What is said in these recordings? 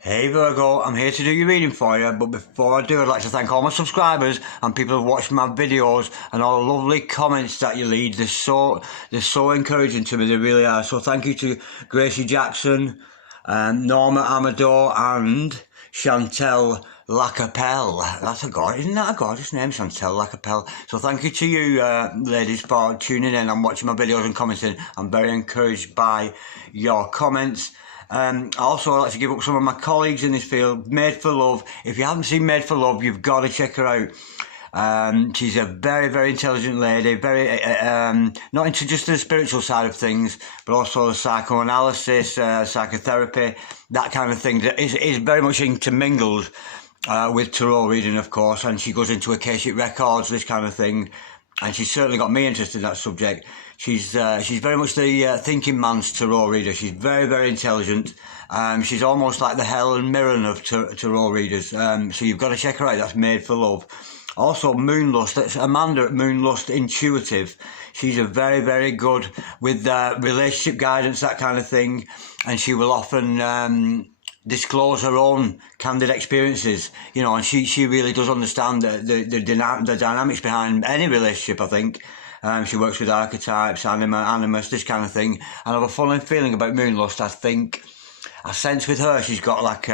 Hey Virgo, I'm here to do your reading for you, but before I do, I'd like to thank all my subscribers and people who've watched my videos and all the lovely comments that you leave. They're so encouraging to me, they really are. So thank you to Gracie Jackson, Norma Amador and Chantel Lacapelle. Isn't that a gorgeous name, Chantel Lacapelle? So thank you to you ladies for tuning in and watching my videos and commenting. I'm very encouraged by your comments. Also, I'd like to give up some of my colleagues in this field. Made for Love. If you haven't seen Made for Love, you've got to check her out. She's a very, very intelligent lady. Very not into just the spiritual side of things, but also the psychoanalysis, psychotherapy, that kind of thing. Is very much intermingled with tarot reading, of course. And she goes into Akashic records, this kind of thing. And she's certainly got me interested in that subject. She's very much the thinking man's tarot reader. She's very, very intelligent. She's almost like the Helen Mirren of tarot readers. So you've got to check her out. That's Made for Love. Also, Moonlust. That's Amanda at Moonlust Intuitive. She's a very, very good with relationship guidance, that kind of thing. And she will often disclose her own candid experiences, you know, and she really does understand the dynamics behind any relationship, I think. She works with archetypes, animus, this kind of thing. And I have a funny feeling about Moonlust. I sense with her, she's got like,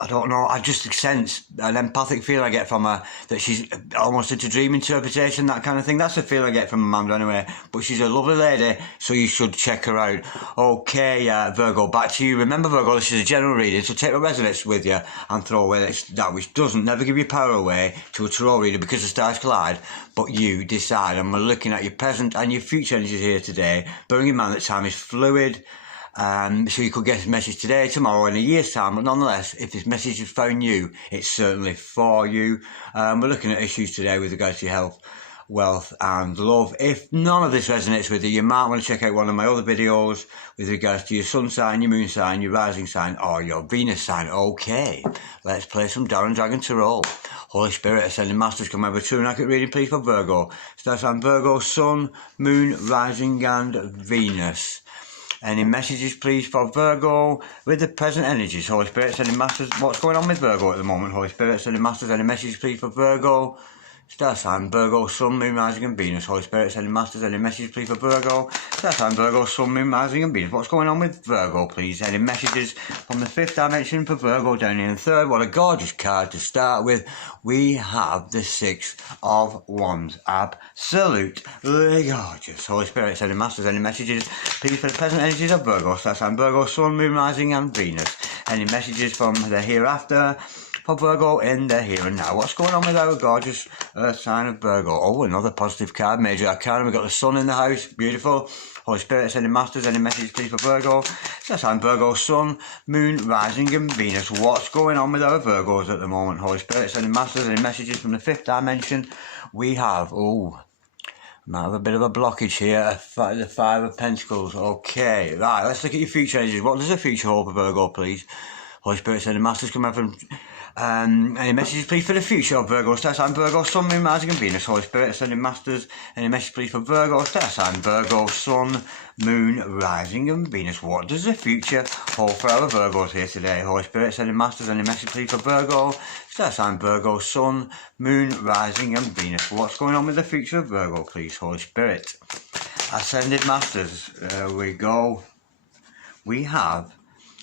I don't know, I just sense an empathic feeling I get from her, that she's almost into dream interpretation, that kind of thing. That's the feeling I get from Amanda anyway. But she's a lovely lady, so you should check her out. Okay, Virgo, back to you. Remember, Virgo, this is a general reading, so take what resonates with you and throw away that which doesn't. Never give your power away to a tarot reader because the stars collide, but you decide. And we're looking at your present and your future energies here today, bearing in mind that time is fluid. So you could get a message today, tomorrow, in a year's time, but nonetheless, if this message has found you, it's certainly for you. We're looking at issues today with regards to your health, wealth and love. If none of this resonates with you, you might want to check out one of my other videos with regards to your sun sign, your moon sign, your rising sign or your Venus sign. Okay, let's play some Darren Dragon Tarot. Holy Spirit, Ascending Masters, come over true and accurate reading please for Virgo. Star sign Virgo, Sun, Moon, Rising and Venus. Any messages, please, for Virgo with the present energies? Holy Spirit, Ascending Masters, what's going on with Virgo at the moment? Holy Spirit, Ascending Masters, any messages, please, for Virgo? Star sign Virgo, Sun, Moon, Rising and Venus. Holy Spirit, Ascending Masters, any messages, please, for Virgo? Star sign Virgo, Sun, Moon, Rising and Venus. What's going on with Virgo, please? Any messages from the fifth dimension for Virgo down in the third? What a gorgeous card to start with. We have the Six of Wands. Absolutely gorgeous. Holy Spirit, Ascending Masters, any messages, please, for the present energies of Virgo? Star sign Virgo, Sun, Moon, Rising and Venus. Any messages from the hereafter for Virgo in the here and now? What's going on with our gorgeous earth sign of Virgo? Oh, another positive card, major arcana. We've got the sun in the house, beautiful. Holy Spirit, Ascending Masters, any messages please for Virgo? Star sign Virgo, Sun, Moon, Rising and Venus. What's going on with our Virgos at the moment? Holy Spirit, Ascending Masters, any messages from the fifth dimension? We have, might have a bit of a blockage here, the Five of Pentacles. Okay, right, let's look at your future energies. What does the future hold for Virgo, please? Holy Spirit, Ascending Masters, come out from... any messages please for the future of Virgo? Star sign Virgo, Sun, Moon, Rising and Venus. Holy Spirit, Ascending Masters, any message please for Virgo? Star sign Virgo, Sun, Moon, Rising and Venus. What does the future hold for our Virgos here today? Holy Spirit, Ascending Masters, any message please for Virgo? Star sign Virgo, Sun, Moon, Rising and Venus. What's going on with the future of Virgo, please? Holy Spirit, Ascended Masters. There we go. We have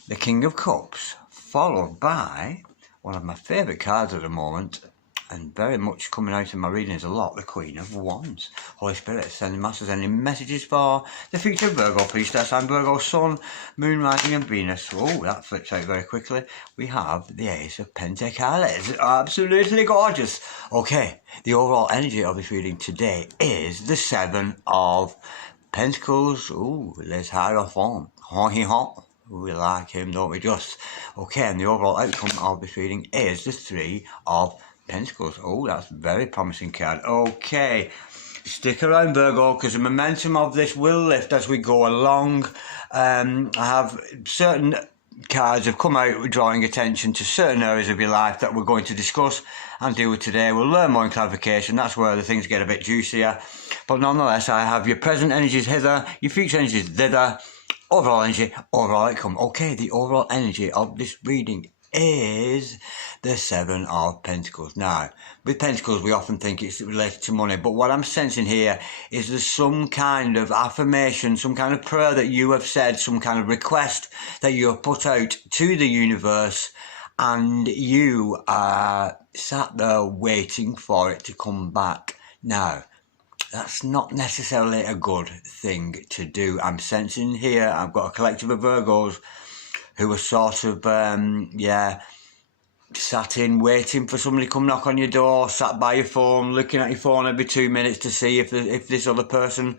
the King of Cups, followed by one of my favourite cards at the moment, and very much coming out in my readings a lot, the Queen of Wands. Holy Spirit, Ascending Masters, any messages for the future of Virgo, please? Star sign Virgo, Sun, Moon, Rising and Venus. Oh, that flips out very quickly. We have the Ace of Pentacles. Absolutely gorgeous. Okay, the overall energy of this reading today is the Seven of Pentacles. Ooh, Les Hierophant. We like him, don't we, just? Okay, and the overall outcome of this reading is the Three of Pentacles. Oh, that's a very promising card. Okay, stick around, Virgo, because the momentum of this will lift as we go along. I have certain cards have come out drawing attention to certain areas of your life that we're going to discuss and deal with today. We'll learn more in clarification. That's where the things get a bit juicier. But nonetheless, I have your present energies hither, your future energies thither. overall energy, overall outcome. Okay, the overall energy of this reading is the Seven of Pentacles. Now, with Pentacles, we often think it's related to money, but what I'm sensing here is there's some kind of affirmation, some kind of prayer that you have said, some kind of request that you have put out to the universe, and you are sat there waiting for it to come back. Now, that's not necessarily a good thing to do. I'm sensing here, I've got a collective of Virgos who are sort of, sat in waiting for somebody to come knock on your door, sat by your phone, looking at your phone every 2 minutes to see if this other person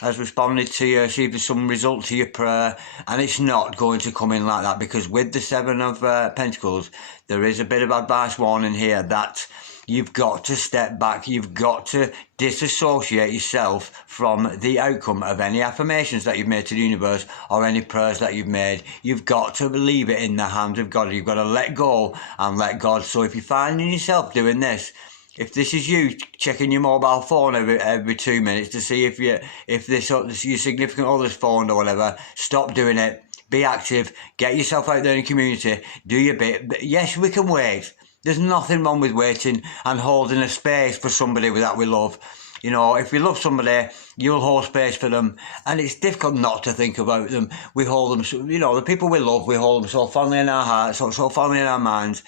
has responded to you, see if there's some result to your prayer. And it's not going to come in like that, because with the Seven of Pentacles, there is a bit of advice warning here that you've got to step back. You've got to disassociate yourself from the outcome of any affirmations that you've made to the universe or any prayers that you've made. You've got to leave it in the hands of God. You've got to let go and let God. So if you're finding yourself doing this, if this is you checking your mobile phone every 2 minutes to see if your significant other's phone or whatever, stop doing it. Be active. Get yourself out there in the community. Do your bit. But yes, we can wait. There's nothing wrong with waiting and holding a space for somebody that we love. You know, if we love somebody, you'll hold space for them. And it's difficult not to think about them. We hold them, you know, the people we love, we hold them so fondly in our hearts, so fondly in our minds.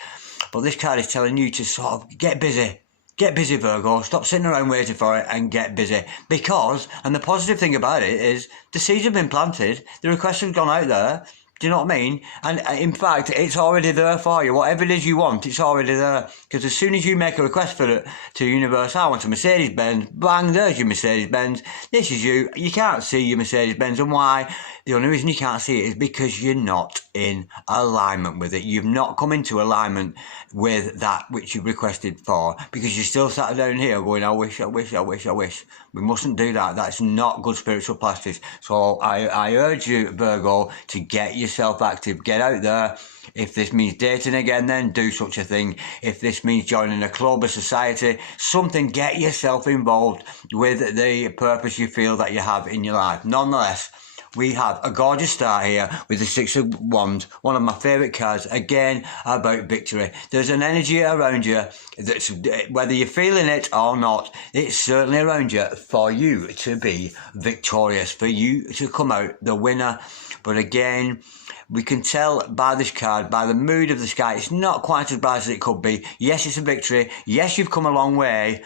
But this card is telling you to sort of get busy. Get busy, Virgo. Stop sitting around waiting for it and get busy. Because, and the positive thing about it is, the seeds have been planted. The requests have gone out there. Do you know what I mean? And in fact, it's already there for you. Whatever it is you want, it's already there. Because as soon as you make a request for it to the universe, I want a Mercedes-Benz, bang, there's your Mercedes-Benz. This is you. You can't see your Mercedes-Benz. And why? The only reason you can't see it is because you're not in alignment with it. You've not come into alignment with that which you've requested for, because you're still sat down here going, I wish, I wish, I wish, I wish. We mustn't do that. That's not good spiritual practice. So I urge you, Virgo, to get yourself active. Get out there. If this means dating again, then do such a thing. If this means joining a club, a society, something, get yourself involved with the purpose you feel that you have in your life. Nonetheless, we have a gorgeous start here with the Six of Wands, one of my favourite cards, again, about victory. There's an energy around you that's, whether you're feeling it or not, it's certainly around you for you to be victorious, for you to come out the winner. But again, we can tell by this card, by the mood of the sky, it's not quite as bright as it could be. Yes, it's a victory. Yes, you've come a long way.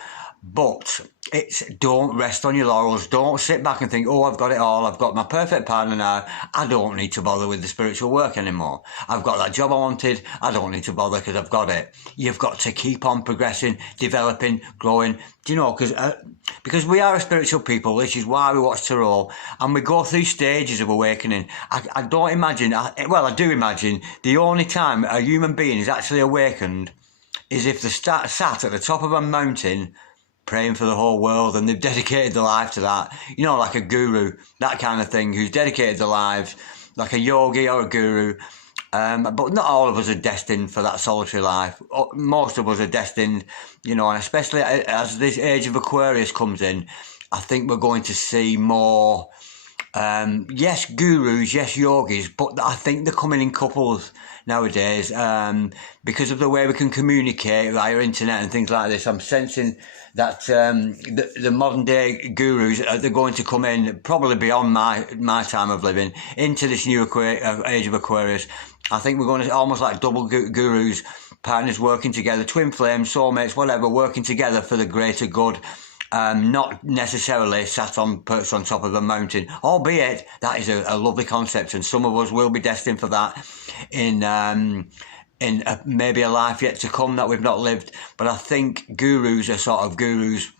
But don't rest on your laurels. Don't sit back and think, oh, I've got it all. I've got my perfect partner now. I don't need to bother with the spiritual work anymore. I've got that job I wanted. I don't need to bother because I've got it. You've got to keep on progressing, developing, growing. Do you know, because we are a spiritual people, which is why we watch tarot, and we go through stages of awakening. I don't imagine, I do imagine, the only time a human being is actually awakened is if they're sat at the top of a mountain praying for the whole world, and they've dedicated their life to that. You know, like a guru, that kind of thing, who's dedicated their lives, like a yogi or a guru. But not all of us are destined for that solitary life. Most of us are destined, you know, and especially as this age of Aquarius comes in, I think we're going to see more, yes, gurus, yes, yogis, but I think they're coming in couples nowadays, because of the way we can communicate via internet and things like this. I'm sensing that the modern day gurus, they're going to come in probably beyond my time of living into this new age of Aquarius. I think we're going to almost like double gurus, partners working together, twin flames, soulmates, whatever, working together for the greater good. Not necessarily perched on top of a mountain, albeit that is a lovely concept, and some of us will be destined for that in maybe a life yet to come that we've not lived. But I think gurus are sort of gurus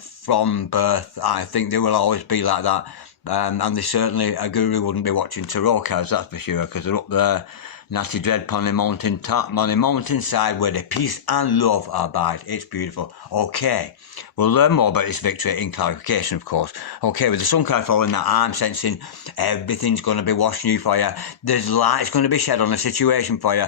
from birth. I think they will always be like that, and they certainly, a guru wouldn't be watching tarot cards, that's for sure, because they're up there, natty dread on the mountain top, on the mountain side where the peace and love abide. It's beautiful. Okay, we'll learn more about this victory in clarification, of course. Okay, with the sun card following that, I'm sensing everything's going to be washed new for you. There's light's going to be shed on the situation for you.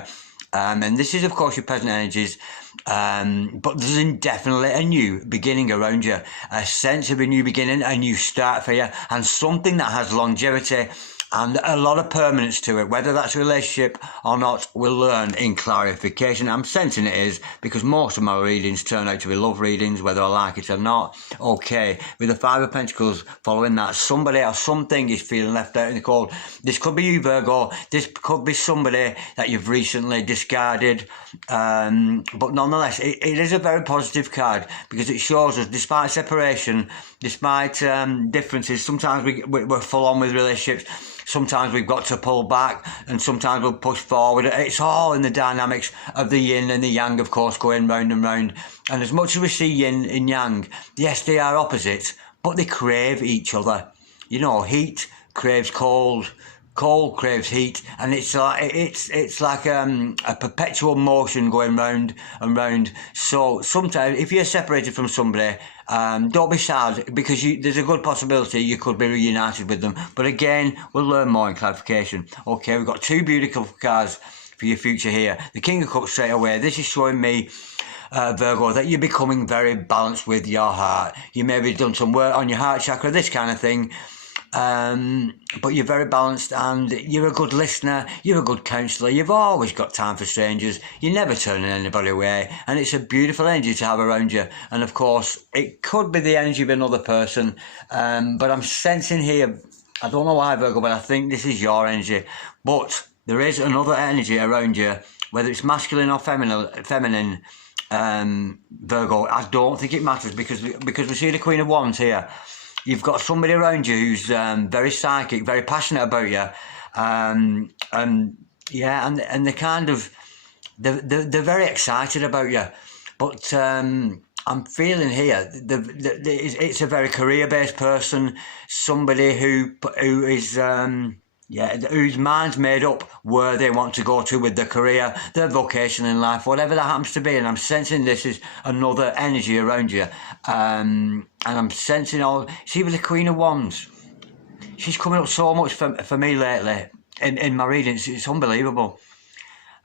And this is, of course, your present energies, but there's definitely a new beginning around you, a sense of a new beginning, a new start for you, and something that has longevity and a lot of permanence to it. Whether that's a relationship or not, we'll learn in clarification. I'm sensing it is, because most of my readings turn out to be love readings, whether I like it or not. Okay, with the Five of Pentacles following that, somebody or something is feeling left out in the cold. This could be you, Virgo. This could be somebody that you've recently discarded. But nonetheless, it is a very positive card, because it shows us, despite separation, despite differences, sometimes we're full on with relationships. Sometimes we've got to pull back, and sometimes we'll push forward. It's all in the dynamics of the yin and the yang, of course, going round and round. And as much as we see yin and yang, yes, they are opposites, but they crave each other. You know, heat craves cold, cold craves heat, and it's like a perpetual motion going round and round. So sometimes, if you're separated from somebody, don't be sad, because there's a good possibility you could be reunited with them. But again, we'll learn more in clarification. Okay, we've got two beautiful cards for your future here. The King of Cups straight away. This is showing me, Virgo, that you're becoming very balanced with your heart. You maybe done some work on your heart chakra, this kind of thing. But you're very balanced, and you're a good listener, you're a good counsellor, you've always got time for strangers, you're never turning anybody away, and it's a beautiful energy to have around you. And of course, it could be the energy of another person, but I'm sensing here, I don't know why, Virgo, but I think this is your energy. But there is another energy around you, whether it's masculine or feminine, Virgo, I don't think it matters, because we see the Queen of Wands here. You've got somebody around you who's very psychic, very passionate about you, and they're kind of they're very excited about you. But I'm feeling here it's a very career-based person, somebody who is whose mind's made up where they want to go to with their career, their vocation in life, whatever that happens to be. And I'm sensing this is another energy around you. And I'm sensing see, with the Queen of Wands, she's coming up so much for me lately in my readings. It's unbelievable.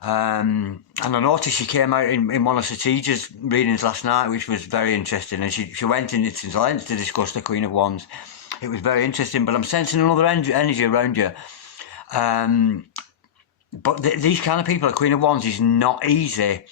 And I noticed she came out in one of Satij's readings last night, which was very interesting. And she went into lengths to discuss the Queen of Wands. It was very interesting, but I'm sensing another energy around you. But these kind of people, a Queen of Wands, is not easy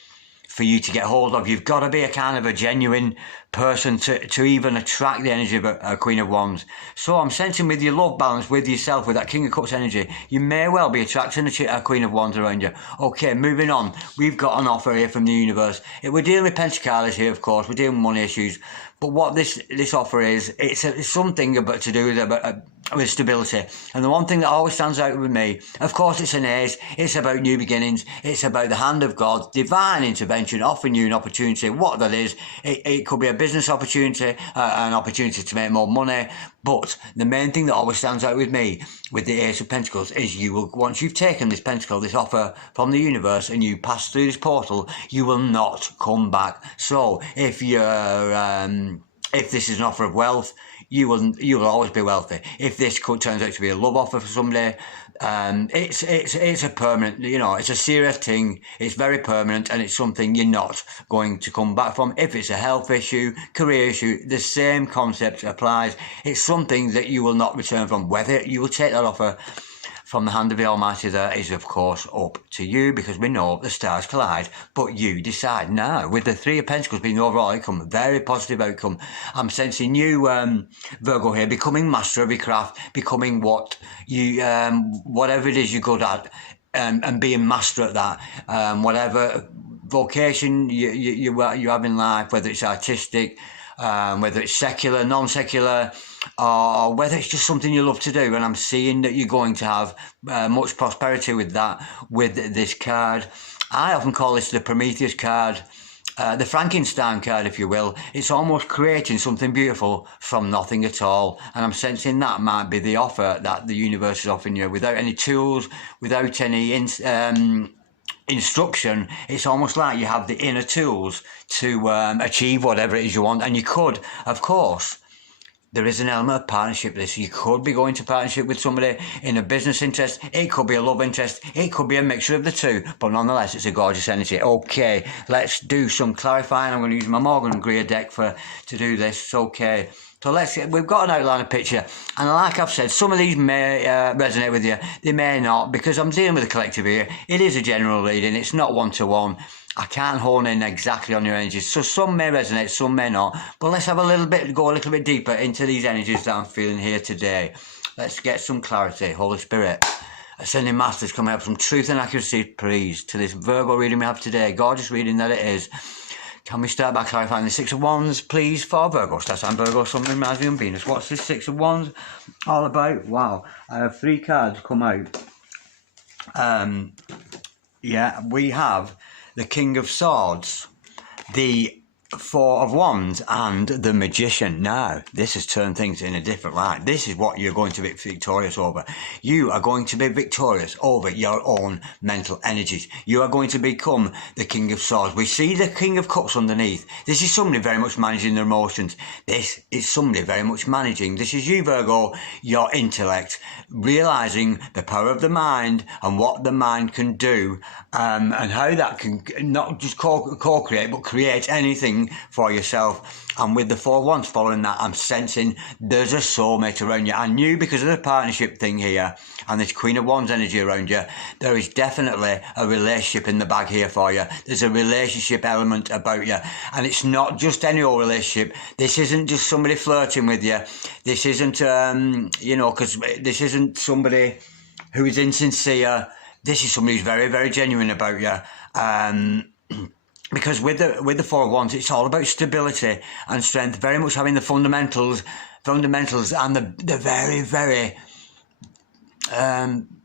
for you to get hold of. You've got to be a kind of a genuine person to even attract the energy of a Queen of Wands. So I'm sensing, with your love balance with yourself, with that King of Cups energy, you may well be attracting a Queen of Wands around you. Okay, moving on. We've got an offer here from the universe. We're dealing with Pentacles here, of course. We're dealing with money issues. But what this offer is, it's something about to do with stability. And the one thing that always stands out with me, of course, it's an ace. It's about new beginnings. It's about the hand of God, divine intervention, offering you an opportunity. What that is, it could be a business opportunity, an opportunity to make more money. But the main thing that always stands out with me, with the Ace of Pentacles, is you will, once you've taken this pentacle, this offer from the universe, and you pass through this portal, you will not come back. So if this is an offer of wealth, you will always be wealthy. If this turns out to be a love offer for somebody, it's a permanent, it's a serious thing. It's very permanent, and it's something you're not going to come back from. If it's a health issue, career issue, the same concept applies. It's something that you will not return from. Whether you will take that offer from the hand of the Almighty, there is, of course, up to you, because we know the stars collide, but you decide. Now, with the Three of Pentacles being the overall outcome, very positive outcome, I'm sensing you, Virgo, here, becoming master of your craft, becoming what you, whatever it is you're good at, and being master at that, whatever vocation you have in life, whether it's artistic, whether it's secular, non-secular, or whether it's just something you love to do. And I'm seeing that you're going to have much prosperity with that, with this card. I often call this the Prometheus card, the Frankenstein card, if you will. It's almost creating something beautiful from nothing at all. And I'm sensing that might be the offer that the universe is offering you, without any tools, without any instruction. It's almost like you have the inner tools to achieve whatever it is you want. And you could, of course, there is an element of partnership. This, you could be going to partnership with somebody in a business interest. It could be a love interest. It could be a mixture of the two. But nonetheless, it's a gorgeous energy. Okay, let's do some clarifying. I'm going to use my Morgan Greer deck to do this. Okay, So we've got an outline of picture, and like I've said, some of these may resonate with you, they may not, because I'm dealing with a collective here. It is a general reading, it's not one-to-one. I can't hone in exactly on your energies, so some may resonate, some may not. But let's have go a little bit deeper into these energies that I'm feeling here today. Let's get some clarity. Holy Spirit, Ascending Masters, come help some truth and accuracy, please, to this Virgo reading we have today. Gorgeous reading that it is. Can we start by clarifying the Six of Wands, please, for Virgo? Star sign Virgo, Sun, Moon, Rising and Venus. What's this Six of Wands all about? Wow, I have 3 cards come out. Yeah, we have the King of Swords, the Four of Wands, and the Magician. Now, this has turned things in a different light. This is what you're going to be victorious over. You are going to be victorious over your own mental energies. You are going to become the King of Swords. We see the King of Cups underneath. This is somebody very much managing their emotions. This is somebody very much managing. This is you, Virgo, your intellect, realising the power of the mind and what the mind can do, and how that can not just co-create, but create anything for yourself. And with the Four of Wands following that, I'm sensing there's a soulmate around you. I knew, because of the partnership thing here and this Queen of Wands energy around you, there is definitely a relationship in the bag here for you. There's a relationship element about you, and it's not just any old relationship. This isn't just somebody flirting with you. This isn't because this isn't somebody who is insincere. This is somebody who's very, very genuine about you. Because with the Four of Wands, it's all about stability and strength, very much having the fundamentals and the very, very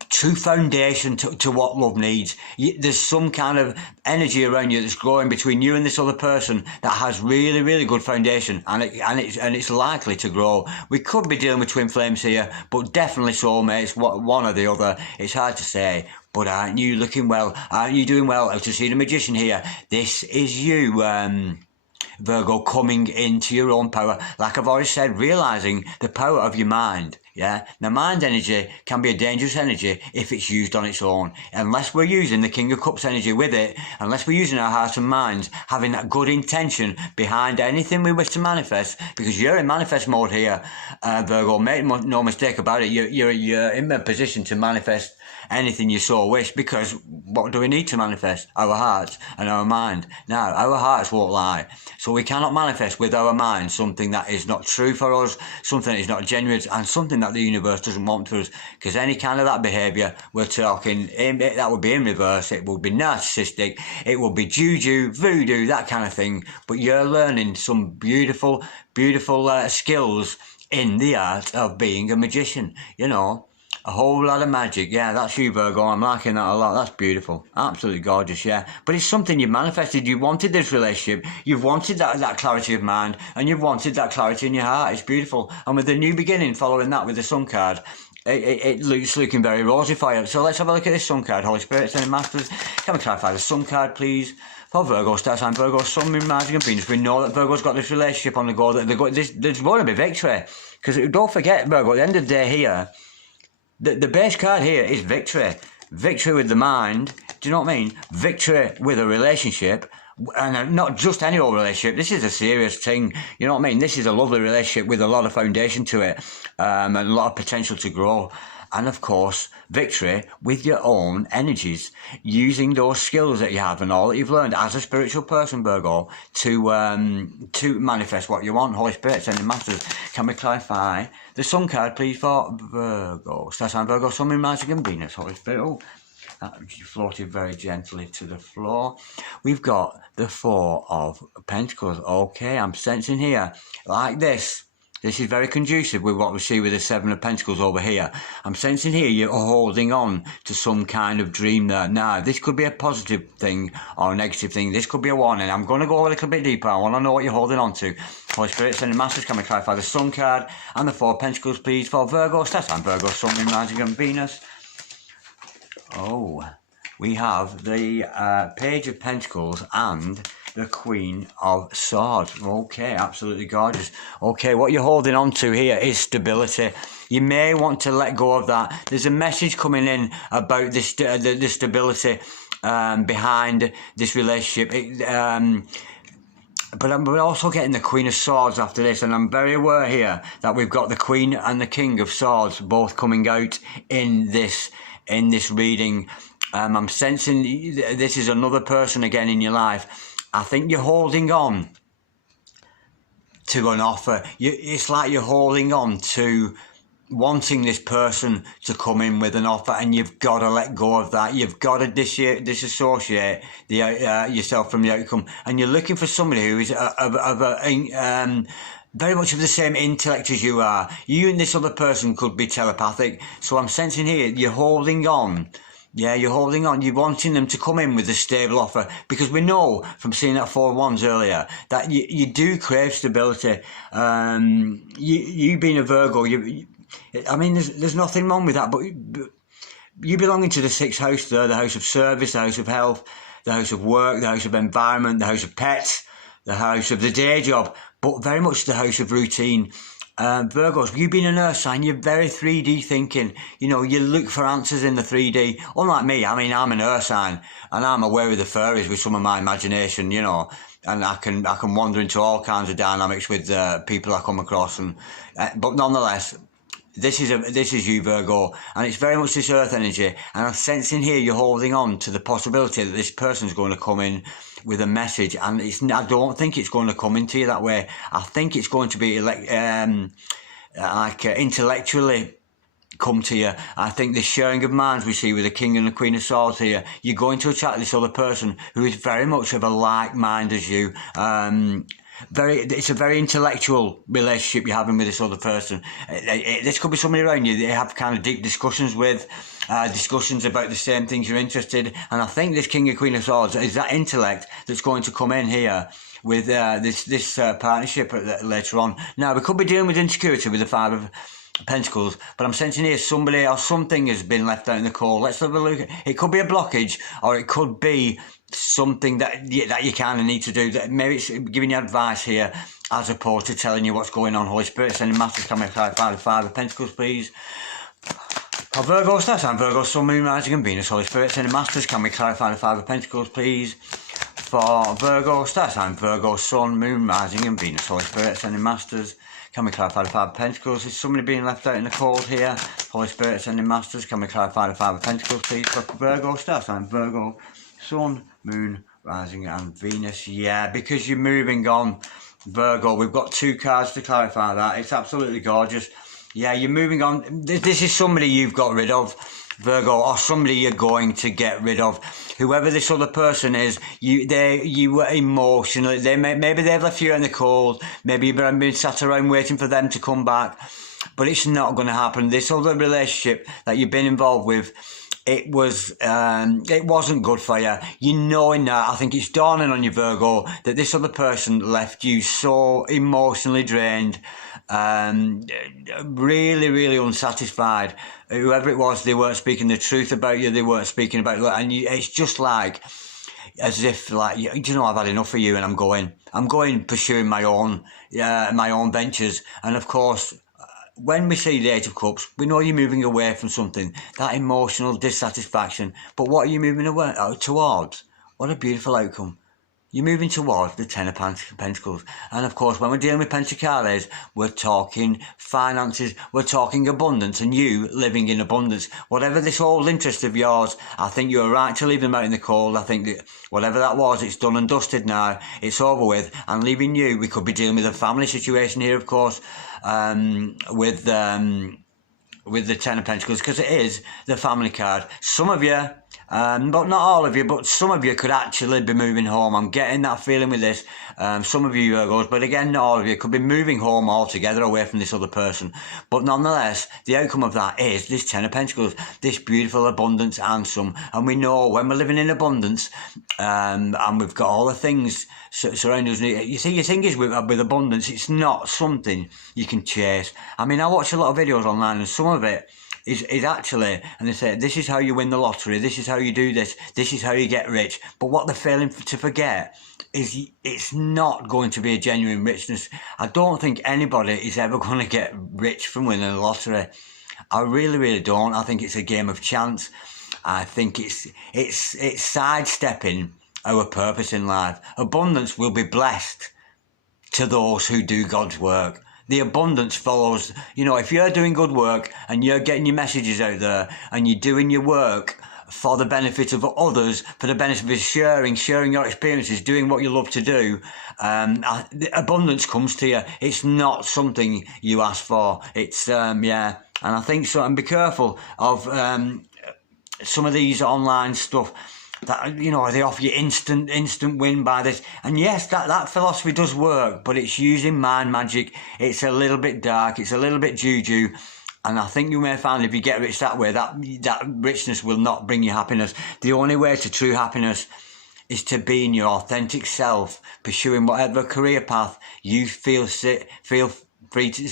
true foundation to what love needs. There's some kind of energy around you that's growing between you and this other person that has really, really good foundation, and it's likely to grow. We could be dealing with twin flames here, but definitely soulmates, one or the other. It's hard to say. But aren't you looking well? Aren't you doing well? To see the Magician here. This is you, Virgo, coming into your own power. Like I've already said, realising the power of your mind. Yeah, the mind energy can be a dangerous energy if it's used on its own. Unless we're using the King of Cups energy with it, unless we're using our hearts and minds, having that good intention behind anything we wish to manifest, because you're in manifest mode here, Virgo. Make no mistake about it. You're in a position to manifest anything you so wish, because what do we need to manifest? Our hearts and our mind. Now, our hearts won't lie, so we cannot manifest with our mind something that is not true for us, something that is not genuine, and something that the universe doesn't want for us, because any kind of that behaviour, we're talking, that would be in reverse. It would be narcissistic, it would be juju, voodoo, that kind of thing. But you're learning some beautiful skills in the art of being a magician, A whole lot of magic. Yeah, that's you, Virgo. I'm liking that a lot. That's beautiful. Absolutely gorgeous, yeah. But it's something you manifested. You wanted this relationship. You've wanted that clarity of mind, and you've wanted that clarity in your heart. It's beautiful. And with the new beginning following that with the Sun card, it's looking very rosy for you. So let's have a look at this Sun card. Holy Spirit, Ascending Masters, can we clarify the Sun card, please? For Virgo, star sign Virgo, Sun, Moon, Rising and Venus. We know that Virgo's got this relationship on the go. There's going to be victory. Because don't forget, Virgo, at the end of the day here, the base card here is victory. Victory with the mind. Do you know what I mean? Victory with a relationship. And not just any old relationship. This is a serious thing. You know what I mean? This is a lovely relationship with a lot of foundation to it. And a lot of potential to grow. And of course, victory with your own energies, using those skills that you have and all that you've learned as a spiritual person, Virgo, to manifest what you want. Holy Spirit, Ascending Masters, can we clarify the Sun card, please, for Virgo? Star sign Virgo, Sun, Moon, Rising and Venus. Holy Spirit, oh, that floated very gently to the floor. We've got the Four of Pentacles. Okay, I'm sensing here, like this. This is very conducive with what we see with the Seven of Pentacles over here. I'm sensing here you're holding on to some kind of dream there. Now, this could be a positive thing or a negative thing. This could be a warning. I'm going to go a little bit deeper. I want to know what you're holding on to. Holy Spirit, Ascending Masters, can we clarify the Sun card and the Four of Pentacles, please, for Virgo? Star sign Virgo, Sun, Moon, Rising and Venus. Oh, we have the Page of Pentacles and the Queen of Swords. Okay, absolutely gorgeous. Okay, what you're holding on to here is stability. You may want to let go of that. There's a message coming in about the stability behind this relationship. but we're also getting the Queen of Swords after this, and I'm very aware here that we've got the Queen and the King of Swords both coming out in this reading. I'm sensing this is another person again in your life. I think you're holding on to an offer. It's like you're holding on to wanting this person to come in with an offer, and you've got to let go of that. You've got to disassociate yourself from the outcome, and you're looking for somebody who is very much of the same intellect as you are. You and this other person could be telepathic. So I'm sensing here you're holding on. Yeah, you're holding on. You're wanting them to come in with a stable offer, because we know from seeing that 4 wands earlier that you do crave stability. You being a Virgo, I mean, there's nothing wrong with that, but you belonging to the 6th house there, the house of service, the house of health, the house of work, the house of environment, the house of pets, the house of the day job, but very much the house of routine. Virgos, you being an earth sign, you're very 3D thinking. You know, you look for answers in the 3D. Unlike me, I mean, I'm an earth sign, and I'm aware of the fairies with some of my imagination, you know, and I can wander into all kinds of dynamics with people I come across, and but nonetheless, this is you, Virgo, and it's very much this earth energy, and I'm sensing here you're holding on to the possibility that this person's going to come in with a message, and I don't think it's going to come into you that way. I think it's going to be intellectually come to you. I think the sharing of minds we see with the King and the Queen of Swords here, you're going to attract this other person who is very much of a like mind as you. It's a very intellectual relationship you're having with this other person. This could be somebody around you that you have kind of deep discussions with, discussions about the same things you're interested in. And I think this King and Queen of Swords is that intellect that's going to come in here with this partnership later on. Now, we could be dealing with insecurity with the 5 of Pentacles, but I'm sensing here somebody or something has been left out in the cold. Let's have a look. It could be a blockage, or it could be something that you kind of need to do. That maybe it's giving you advice here as opposed to telling you what's going on. Holy Spirit, sending masters, can we clarify the 5 of Pentacles, please? For Virgo, Star sign, Virgo, Sun, Moon, Rising and Venus. Holy Spirit, sending masters, can we clarify the 5 of Pentacles, please? For Virgo, Star sign, Virgo, Sun, Moon, Rising and Venus. Holy Spirit, sending masters, can we clarify the 5 of Pentacles? Is somebody being left out in the cold here? Holy Spirit, sending masters, can we clarify the 5 of Pentacles, please? For Virgo, Star sign, Virgo, Sun, Moon, Rising and Venus. Yeah, because you're moving on, Virgo. We've got 2 cards to clarify that. It's absolutely gorgeous. Yeah, you're moving on. This is somebody you've got rid of, Virgo, or somebody you're going to get rid of. Whoever this other person is, you were emotionally, maybe they've left you in the cold, maybe you've been sat around waiting for them to come back, but it's not going to happen. This other relationship that you've been involved with, it wasn't good for you. You knowing that, I think it's dawning on you, Virgo, that this other person left you so emotionally drained, really, really unsatisfied. Whoever it was, they weren't speaking the truth about you. They weren't speaking about you, and it's just like as if like, you know, I've had enough of you, and I'm going pursuing my own ventures. And of course, when we see the 8 of Cups, we know you're moving away from something, that emotional dissatisfaction. But what are you moving away towards? What a beautiful outcome. You're moving towards the 10 of Pentacles. And of course, when we're dealing with Pentacles, we're talking finances, we're talking abundance, and you living in abundance. Whatever this old interest of yours, I think you're right to leave them out in the cold. I think that whatever that was, it's done and dusted now. It's over with. And leaving you, we could be dealing with a family situation here, of course, with the 10 of Pentacles, because it is the family card. Some of you, but not all of you, but some of you could actually be moving home. I'm getting that feeling with this. Some of you Virgos, but again, not all of you, could be moving home altogether away from this other person. But nonetheless, the outcome of that is this 10 of Pentacles, this beautiful abundance and some. And we know when we're living in abundance, and we've got all the things surrounding us. You see, your thing is with abundance, it's not something you can chase. I mean, I watch a lot of videos online, and some of it is actually, and they say, this is how you win the lottery, this is how you do this is how you get rich. But what they're failing to forget is it's not going to be a genuine richness. I don't think anybody is ever going to get rich from winning the lottery. I really, really don't. I think it's a game of chance. I think it's sidestepping our purpose in life. Abundance will be blessed to those who do God's work. The abundance follows, you know, if you're doing good work and you're getting your messages out there and you're doing your work for the benefit of others, for the benefit of sharing your experiences, doing what you love to do, the abundance comes to you. It's not something you ask for. It's, yeah. And I think so, and be careful of some of these online stuff that, you know, they offer you instant win by this. And yes, that philosophy does work, but it's using mind magic. It's a little bit dark. It's a little bit juju. And I think you may find if you get rich that way, that richness will not bring you happiness. The only way to true happiness is to be in your authentic self, pursuing whatever career path you feel free to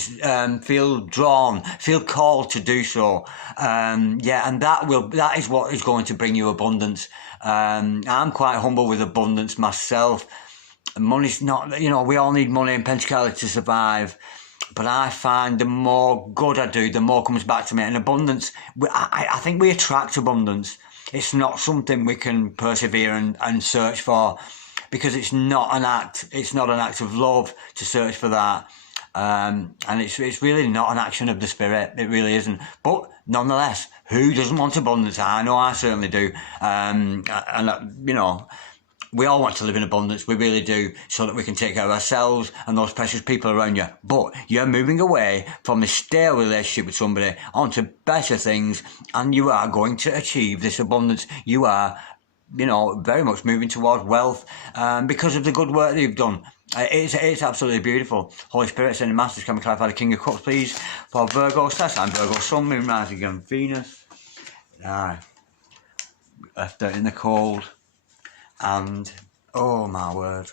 feel drawn, feel called to do so. Yeah, and that is what is going to bring you abundance. I'm quite humble with abundance myself. Money's not, you know, we all need money and Pentacality to survive. But I find the more good I do, the more comes back to me. And abundance, I think we attract abundance. It's not something we can persevere and search for, because it's not an act. It's not an act of love to search for that. And it's really not an action of the spirit. It really isn't. But nonetheless, who doesn't want abundance? I know I certainly do. And you know, we all want to live in abundance. We really do, so that we can take care of ourselves and those precious people around you. But you're moving away from this stale relationship with somebody onto better things, and you are going to achieve this abundance. You are, you know, very much moving towards wealth because of the good work that you've done. It's absolutely beautiful. Holy Spirit, sending masters, can we clarify the King of Cups, please, for Virgo, star sign Virgo, Sun, Moon, Rising, and Venus. Aye. Left out in the cold. And, oh my word.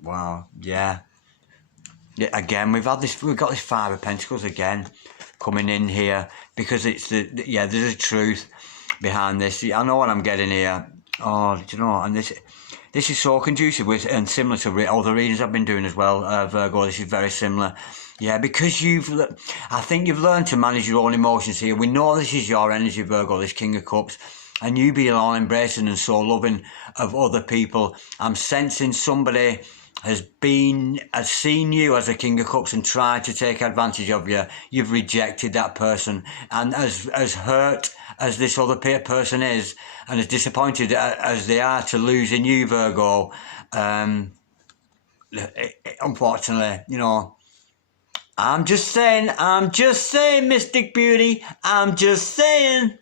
Wow, yeah. Yeah, again, we've got this Five of Pentacles again coming in here, because it's there's a truth behind this. I know what I'm getting here. Oh, do you know, and this is so conducive with, and similar to all the readings I've been doing as well, Virgo. This is very similar. Yeah, because I think you've learned to manage your own emotions here. We know this is your energy, Virgo, this King of Cups. And you being all embracing and so loving of other people. I'm sensing somebody has seen you as a King of Cups and tried to take advantage of you. You've rejected that person. And as hurt as this other person is, and as disappointed as they are to losing you, Virgo, unfortunately, you know, I'm just saying, Mystic Beauty, I'm just saying.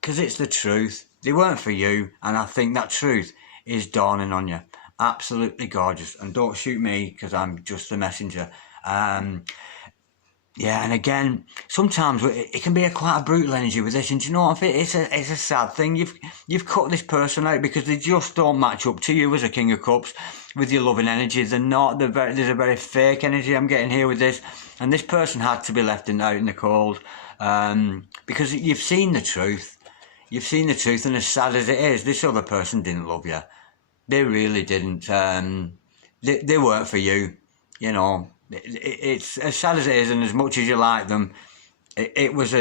Because it's the truth. They weren't for you, and I think that truth is dawning on you. Absolutely gorgeous. And don't shoot me, because I'm just the messenger. Yeah, and again, sometimes it can be quite a brutal energy with this, and do you know what? It's a sad thing. You've cut this person out because they just don't match up to you as a King of Cups with your loving energy. They're not. There's a very fake energy I'm getting here with this, and this person had to be left out in the cold because you've seen the truth. You've seen the truth, and as sad as it is, this other person didn't love you. They really didn't. They weren't for you. You know, it's as sad as it is, and as much as you like them, it was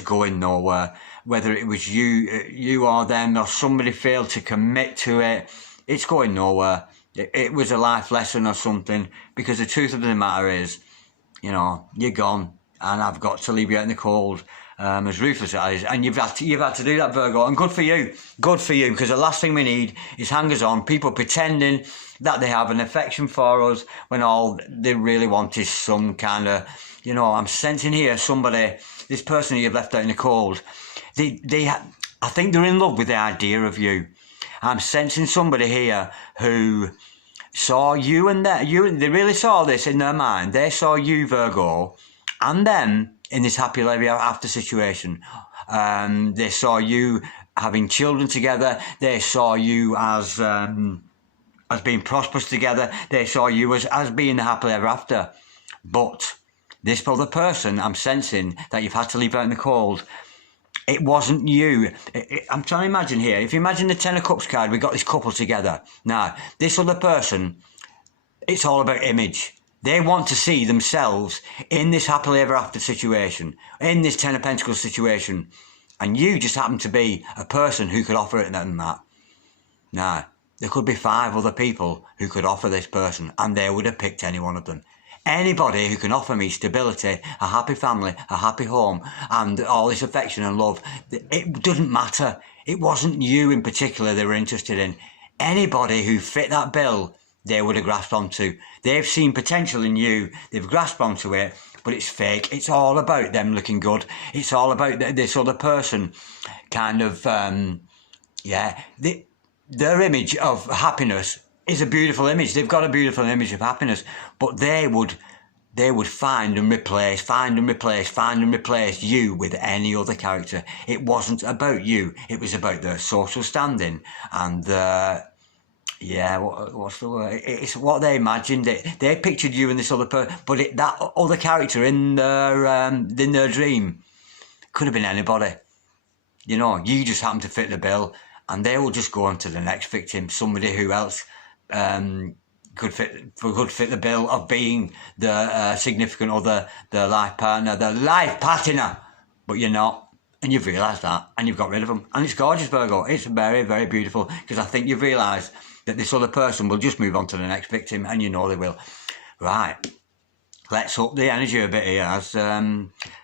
going nowhere. Whether it was you or them, or somebody failed to commit to it, it's going nowhere. It was a life lesson or something. Because the truth of the matter is, you know, you're gone, and I've got to leave you out in the cold. As ruthless as, and you've had to do that, Virgo, and good for you, because the last thing we need is hangers on, people pretending that they have an affection for us when all they really want is some kind of, you know, I'm sensing here somebody, this person you've left out in the cold, I think they're in love with the idea of you. I'm sensing somebody here who saw you and they really saw this in their mind. They saw you, Virgo, and them in this happy ever after situation. They saw you having children together. They saw you as being prosperous together. They saw you as being the happily ever after. But this other person, I'm sensing that you've had to leave out in the cold. It wasn't you. I'm trying to imagine here. If you imagine the Ten of Cups card, we got this couple together. Now, this other person, it's all about image. They want to see themselves in this happily ever after situation, in this Ten of Pentacles situation. And you just happen to be a person who could offer it them that. Now, there could be 5 other people who could offer this person, and they would have picked any one of them. Anybody who can offer me stability, a happy family, a happy home, and all this affection and love, it doesn't matter. It wasn't you in particular they were interested in. Anybody who fit that bill, they would have grasped onto. They've seen potential in you, they've grasped onto it, but it's fake. It's all about them looking good. It's all about this other person kind of, their image of happiness is a beautiful image. They've got a beautiful image of happiness, but they would find and replace you with any other character. It wasn't about you. It was about their social standing and what's the word? It's what they imagined. They pictured you and this other person, but that other character in their dream could have been anybody. You know, you just happen to fit the bill, and they will just go on to the next victim, somebody who else could fit the bill of being the significant other, the life partner, but you're not, and you've realised that, and you've got rid of them, and it's gorgeous, Virgo. It's very, very beautiful, because I think you've realised that this other person will just move on to the next victim, and you know they will. Right, let's up the energy a bit here, as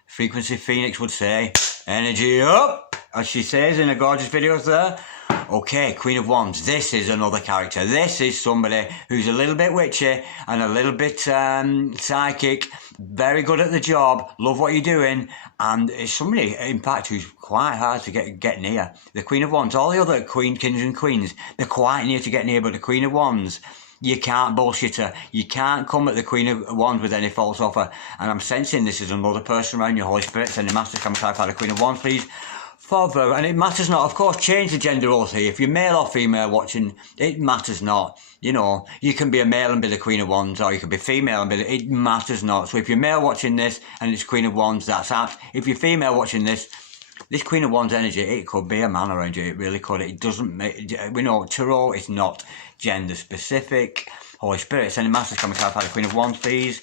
Frequency Phoenix would say. Energy up, as she says in her gorgeous videos there. Okay, Queen of Wands. This is another character. This is somebody who's a little bit witchy and a little bit psychic, very good at the job, love what you're doing, and it's somebody, in fact, who's quite hard to get near. The Queen of Wands. All the other kings and queens, they're quite near to get near, but the Queen of Wands, you can't bullshit her. You can't come at the Queen of Wands with any false offer. And I'm sensing this is another person around your Holy Spirit. Sending Master, come clarify the Queen of Wands, please. For Virgo, and it matters not, of course, change the gender roles here. If you're male or female watching, it matters not. You know, you can be a male and be the Queen of Wands, or you can be female and be it matters not. So if you're male watching this and it's Queen of Wands, that's apt. If you're female watching this Queen of Wands energy, it could be a man around you, it really could. It doesn't make, we know tarot is not gender specific. Holy Spirit, sending masters, can we clarify the Queen of Wands, please?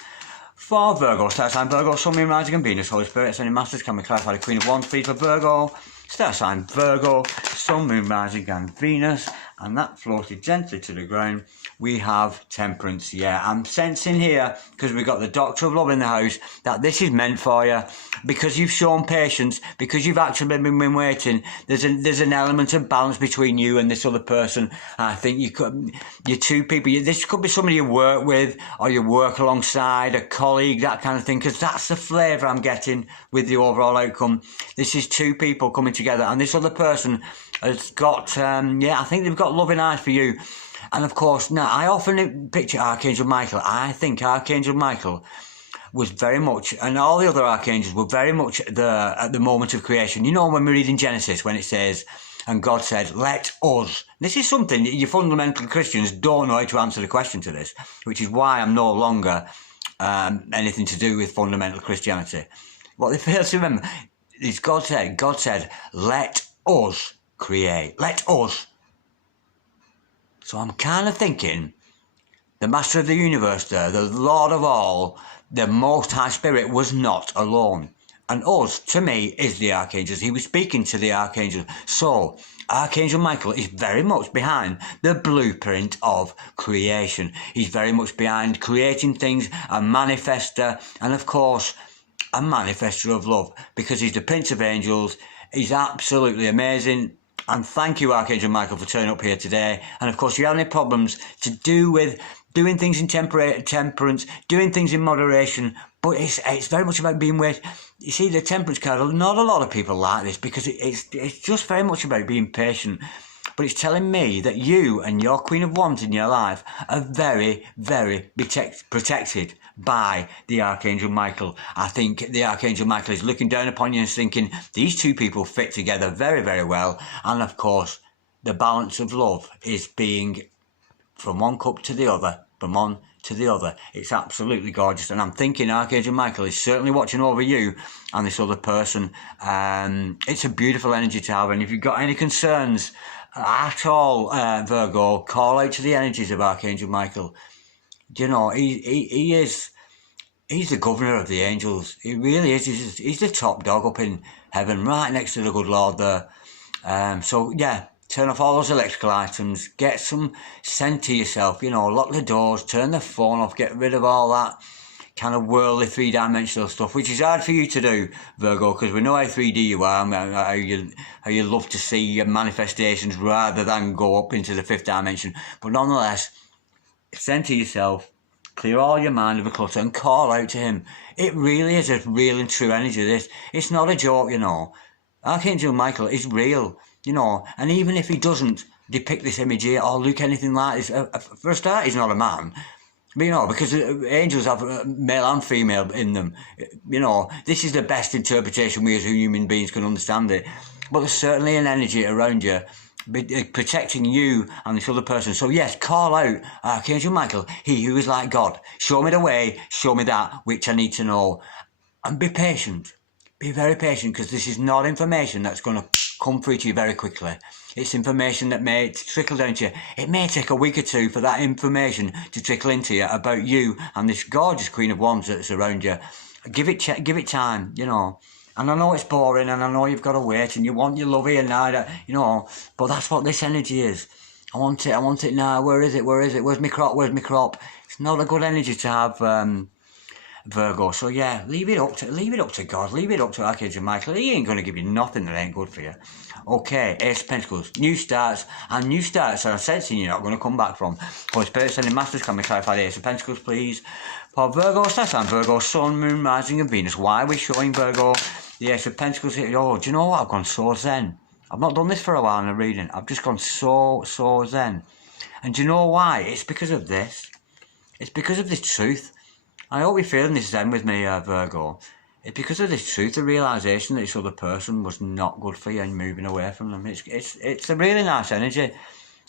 For Virgo, star sign Virgo, Sun, Moon, Rising and Venus. Holy Spirit, sending masters, can we clarify the Queen of Wands, please, for Virgo? Star sign Virgo, Sun, Moon, Rising and Venus. And that floated gently to the ground. We have Temperance. Yeah, I'm sensing here, because we've got the Doctor of Love in the house, that this is meant for you. Because you've shown patience, because you've actually been waiting, there's an element of balance between you and this other person. I think you're two people. This could be somebody you work with, or you work alongside, a colleague, that kind of thing, because that's the flavour I'm getting with the overall outcome. This is two people coming together, and this other person has got, I think they've got loving eyes for you. And of course, now I often picture Archangel Michael. I think Archangel Michael was very much, and all the other archangels were very much there at the moment of creation. You know, when we read in Genesis, when it says, and God said, let us. This is something you fundamental Christians don't know how to answer the question to this, which is why I'm no longer anything to do with fundamental Christianity. What they fail to remember is God said, let us create. Let us. So I'm kind of thinking, the Master of the Universe there, the Lord of all, the Most High Spirit was not alone. And us, to me, is the archangels. He was speaking to the archangels. So, Archangel Michael is very much behind the blueprint of creation. He's very much behind creating things, a manifester, and of course, a manifester of love, because he's the Prince of Angels. He's absolutely amazing. And thank you, Archangel Michael, for turning up here today. And of course, if you have any problems to do with doing things in temperance, doing things in moderation, but it's very much about being with. You see, the Temperance card, not a lot of people like this, because it's just very much about being patient. But it's telling me that you and your Queen of Wands in your life are very, very protected by the Archangel Michael. I think the Archangel Michael is looking down upon you and thinking, these two people fit together very, very well. And of course, the balance of love is being from one cup to the other, from one to the other. It's absolutely gorgeous. And I'm thinking Archangel Michael is certainly watching over you and this other person. It's a beautiful energy to have. And if you've got any concerns at all, Virgo, call out to the energies of Archangel Michael. You know, he's the governor of the angels. He really is. He's the top dog up in heaven, right next to the good Lord there. So, yeah, turn off all those electrical items, get some scent to yourself, you know, lock the doors, turn the phone off, get rid of all that kind of worldly three-dimensional stuff, which is hard for you to do, Virgo, because we know how 3D you are, how you love to see your manifestations rather than go up into the fifth dimension. But nonetheless, send to yourself, clear all your mind of the clutter and call out to him. It really is a real and true energy, this. It's not a joke, you know. Archangel Michael is real, you know, and even if he doesn't depict this image here or look anything like this, for a start, he's not a man. But, you know, because angels have male and female in them, you know, this is the best interpretation we as human beings can understand it. But there's certainly an energy around you protecting you and this other person. So yes, call out Archangel Michael, he who is like God. Show me the way, show me that which I need to know. And be patient. Be very patient, because this is not information that's going to come through to you very quickly. It's information that may trickle down to you. It may take a week or two for that information to trickle into you about you and this gorgeous Queen of Wands that's around you. Give it time, you know. And I know it's boring, and I know you've got to wait, and you want your love here now, you know. But that's what this energy is. I want it now. Where is it? Where's my crop? It's not a good energy to have, Virgo. So yeah, leave it up to God. Leave it up to Archangel Michael. He ain't going to give you nothing that ain't good for you. Okay, Ace of Pentacles, new starts, and new starts are sensing you're not going to come back from. Holy Spirit, sending masters, can we clarify the Ace of Pentacles, please? For Virgo, star sign Virgo, Sun, Moon, Rising, and Venus. Why are we showing Virgo the Ace of Pentacles here? Oh, do you know what? I've gone so zen. I've not done this for a while in a reading. I've just gone so zen. And do you know why? It's because of this. It's because of this truth. I hope you're feeling this zen with me, Virgo. It's because of this truth, the realisation that this other person was not good for you and moving away from them. It's a really nice energy.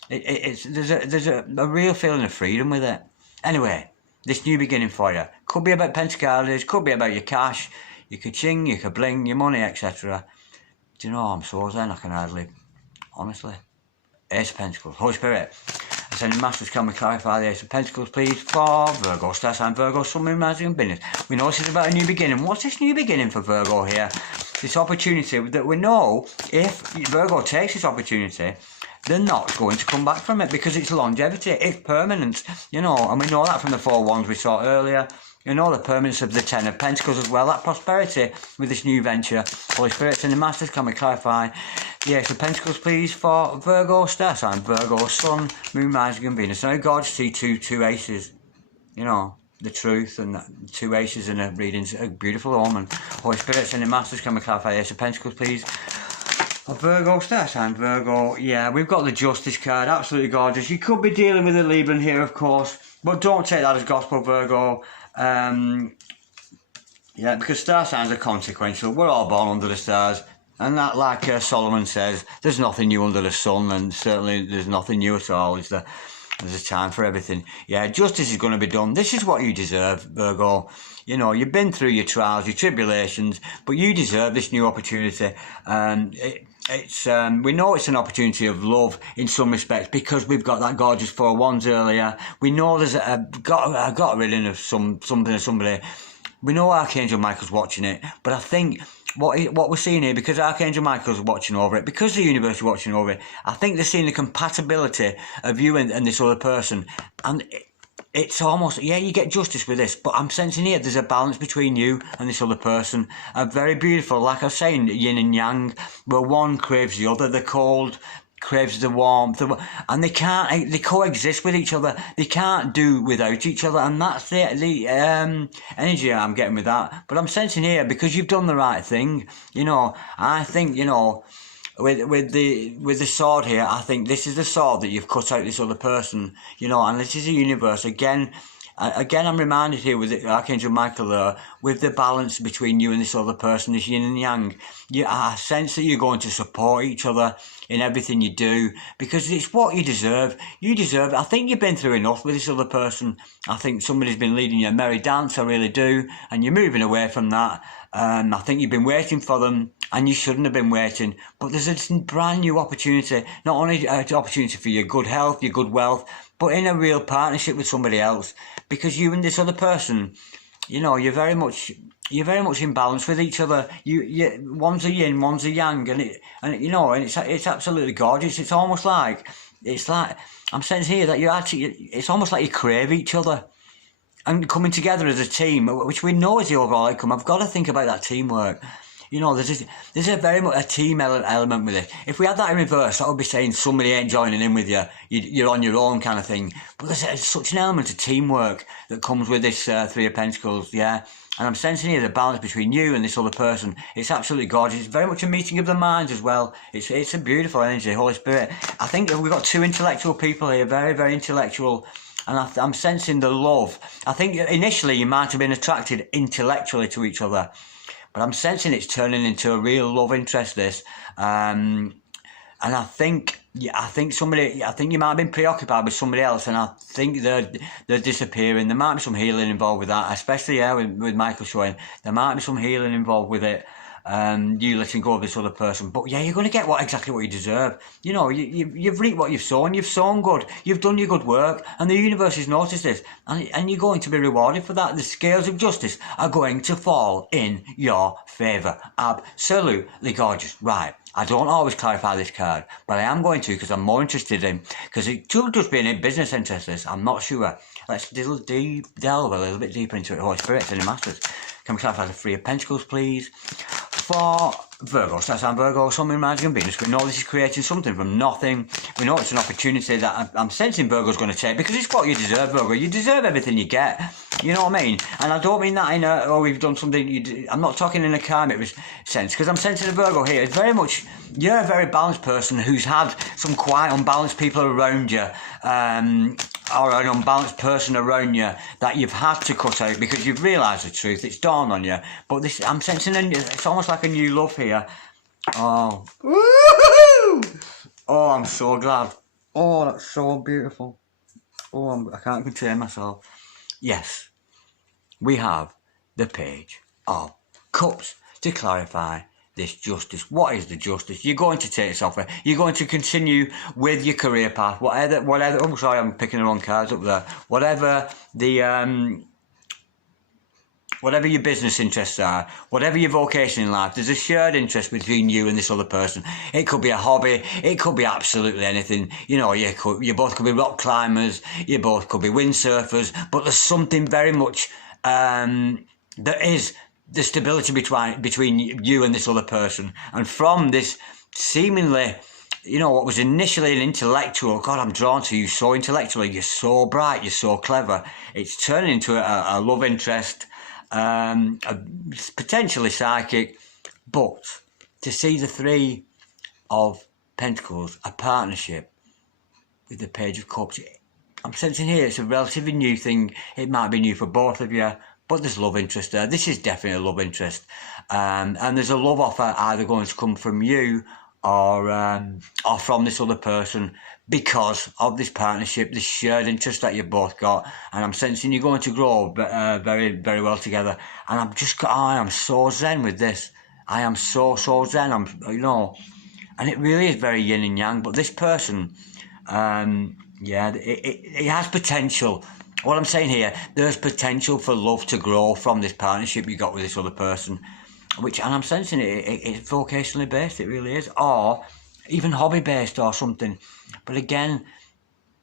There's a real feeling of freedom with it. Anyway, this new beginning for you. Could be about Pentacles, could be about your cash, your ka-ching, your ka-bling, your money, etc. Do you know, I'm so zen, I can hardly, honestly. Ace of Pentacles, Holy Spirit. Sending masters, can we clarify the Ace of Pentacles, please, for Virgo, star sign Virgo, Sun, Moon, Rising, and Venus. We know this is about a new beginning. What's this new beginning for Virgo here? This opportunity that we know, if Virgo takes this opportunity, they're not going to come back from it, because it's longevity, it's permanence, you know, and we know that from the 4 wands we saw earlier. You know the permanence of the 10 of Pentacles as well, that prosperity with this new venture. Holy Spirit, and the masters, can we clarify the Ace of Pentacles, please, for Virgo, star sign Virgo, Sun, Moon, Rising, and Venus. Now God, see two aces, you know, the truth, and 2 aces in a reading's a beautiful omen. Holy Spirit, and the masters, can we clarify the Ace of Pentacles, please, for Virgo, star sign Virgo. Yeah, we've got the Justice card, absolutely gorgeous. You could be dealing with a Libran here, of course, but don't take that as gospel, Virgo. Yeah, because star signs are consequential. We're all born under the stars, and that, like Solomon says, there's nothing new under the sun, and certainly there's nothing new at all. There's a time for everything. Yeah, justice is going to be done. This is what you deserve, Virgo. You know, you've been through your trials, your tribulations, but you deserve this new opportunity. We know it's an opportunity of love in some respects, because we've got that gorgeous 4 wands earlier. We know there's got rid of something or somebody. We know Archangel Michael's watching it, but I think what we're seeing here, because Archangel Michael's watching over it, because the universe is watching over it, I think they're seeing the compatibility of you and this other person, and it's almost, yeah, you get justice with this, but I'm sensing here there's a balance between you and this other person. A very beautiful, like I was saying, yin and yang, where one craves the other, the cold craves the warmth, and they coexist with each other. They can't do without each other, and that's the energy I'm getting with that. But I'm sensing here, because you've done the right thing, you know, I think, you know, with the sword here, I think this is the sword that you've cut out this other person, you know, and this is a universe again. I'm reminded here with Archangel Michael there, with the balance between you and this other person, this yin and yang. I sense that you're going to support each other in everything you do, because it's what you deserve. You deserve it. I think you've been through enough with this other person. I think somebody's been leading you a merry dance, I really do, and you're moving away from that. I think you've been waiting for them, and you shouldn't have been waiting. But there's a brand new opportunity, not only an opportunity for your good health, your good wealth, but in a real partnership with somebody else. Because you and this other person, you know, you're very much you're very much in balance with each other. One's a yin, one's a yang, and it's absolutely gorgeous. It's like I'm sensing here that it's almost like you crave each other and coming together as a team, which we know is the overall outcome. I've got to think about that teamwork. There's a very much a team element with it. If we had that in reverse, that would be saying somebody ain't joining in with you. You're on your own kind of thing. But there's such an element of teamwork that comes with this Three of Pentacles, yeah. And I'm sensing here the balance between you and this other person. It's absolutely gorgeous. It's very much a meeting of the minds as well. It's a beautiful energy, Holy Spirit. I think we've got two intellectual people here, very, very intellectual. And I'm sensing the love. I think initially you might have been attracted intellectually to each other. But I'm sensing it's turning into a real love interest, this. And I think you might have been preoccupied with somebody else, and I think they're disappearing. There might be some healing involved with that, especially with Michael showing. There might be some healing involved with it. You letting go of this other person, but yeah, you're going to get exactly what you deserve. You've reaped what you've sown. You've sown good. You've done your good work, and the universe has noticed this, and you're going to be rewarded for that. The scales of justice are going to fall in your favour. Absolutely gorgeous. Right. I don't always clarify this card, but I am going to because I'm more interested in, because it could just be in business interests. I'm not sure. Let's delve a little bit deeper into it. Holy Spirit and the Masters. Can we clarify the Three of Pentacles, please? For Virgo, so that's our Virgo, Sun, Moon, Rising and Venus. We know this is creating something from nothing. We know it's an opportunity that I'm sensing Virgo's going to take, because it's what you deserve, Virgo. You deserve everything you get. You know what I mean? And I don't mean that in we've done something. I'm not talking in a karmic sense, because I'm sensing a Virgo here. It's very much, you're a very balanced person who's had some quite unbalanced people around you, or an unbalanced person around you that you've had to cut out because you've realised the truth. It's dawned on you. But this, I'm sensing, it's almost like a new love here. Oh. Woo-hoo! Oh, I'm so glad. Oh, that's so beautiful. Oh, I can't contain myself. Yes, we have the Page of Cups to clarify this justice. What is the justice? You're going to take this offer. You're going to continue with your career path. Whatever. Oh, sorry, I'm picking the wrong cards up there. Whatever your business interests are, whatever your vocation in life, there's a shared interest between you and this other person. It could be a hobby. It could be absolutely anything. You both could be rock climbers. You both could be windsurfers. But there's something very much that is the stability between you and this other person. And from this seemingly, what was initially an intellectual, God, I'm drawn to you so intellectually, you're so bright, you're so clever, it's turning into a love interest, potentially psychic. But to see the Three of Pentacles, a partnership with the Page of Cups, I'm sensing here it's a relatively new thing. It might be new for both of you, but there's love interest there. This is definitely a love interest. And there's a love offer either going to come from you or from this other person because of this partnership, this shared interest that you've both got. And I'm sensing you're going to grow very, very well together. And I am so zen with this. I am so zen. And it really is very yin and yang. But this person, it has potential. What I'm saying here, there's potential for love to grow from this partnership you got with this other person, and I'm sensing it's vocationally based, it really is, or even hobby based or something. But again,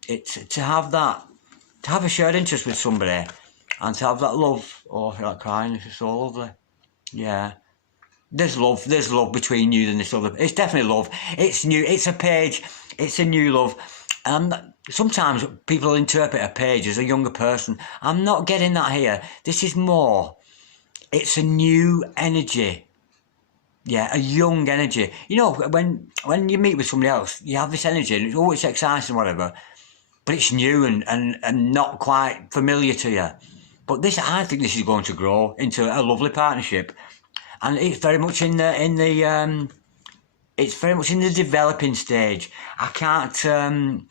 it's to have a shared interest with somebody and to have that love. Oh, I feel like crying, this is so lovely. Yeah. There's love between you and this other. It's definitely love. It's new. It's a page. It's a new love. And sometimes people interpret a page as a younger person. I'm not getting that here. This is more. It's a new energy. Yeah, a young energy. When you meet with somebody else, you have this energy and it's exciting and whatever. But it's new and not quite familiar to you. But I think this is going to grow into a lovely partnership. And it's very much it's very much in the developing stage. I can't,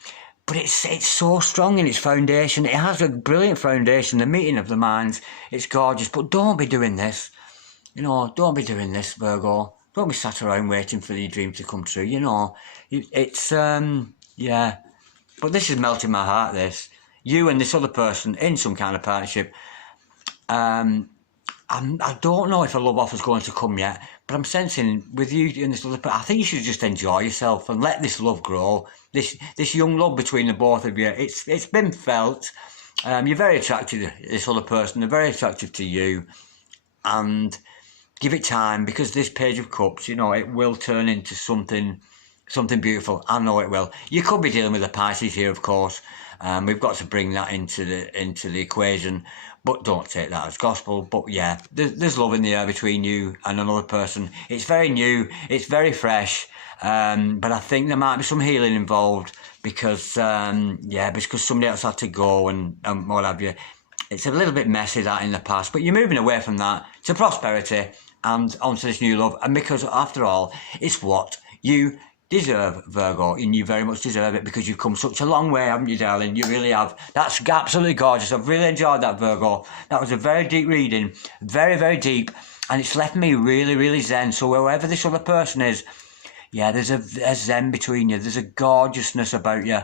but it's so strong in its foundation. It has a brilliant foundation. The meeting of the minds, it's gorgeous. But don't be doing this. Don't be doing this, Virgo. Don't be sat around waiting for your dream to come true. It's yeah. But this is melting my heart. This, you and this other person in some kind of partnership. I don't know if a love offer's going to come yet, but I'm sensing with you and this other person, I think you should just enjoy yourself and let this love grow. This young love between the both of you, it's been felt. You're very attracted to this other person. They're very attractive to you, and give it time, because this Page of Cups, you know, it will turn into something beautiful. I know it will. You could be dealing with a Pisces here, of course. We've got to bring that into the equation, but don't take that as gospel. But yeah, there's love in the air between you and another person. It's very new, it's very fresh, but I think there might be some healing involved because because somebody else had to go and what have you. It's a little bit messy, that, in the past, but you're moving away from that to prosperity and onto this new love. And because, after all, it's what you deserve, Virgo, and you very much deserve it, because you've come such a long way, haven't you, darling? You really have. That's absolutely gorgeous. I've really enjoyed that, Virgo. That was a very deep reading, very, very deep, and it's left me really, really zen. So whoever this other person is, yeah, there's a zen between you. There's a gorgeousness about you.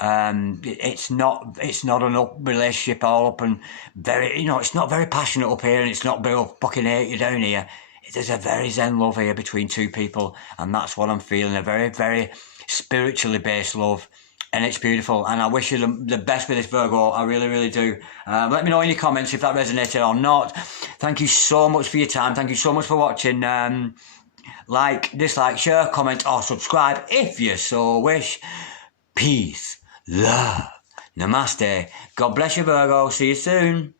It's not an up relationship all up and very, you know, it's not very passionate up here, and it's not very fucking hate you down here. There's a very zen love here between two people, and that's what I'm feeling, a very, very spiritually based love, and it's beautiful, and I wish you the best with this, Virgo. I really, really do. Let me know in your comments if that resonated or not. Thank you so much for your time. Thank you so much for watching. Like, dislike, share, comment, or subscribe if you so wish. Peace, love, namaste. God bless you, Virgo. See you soon.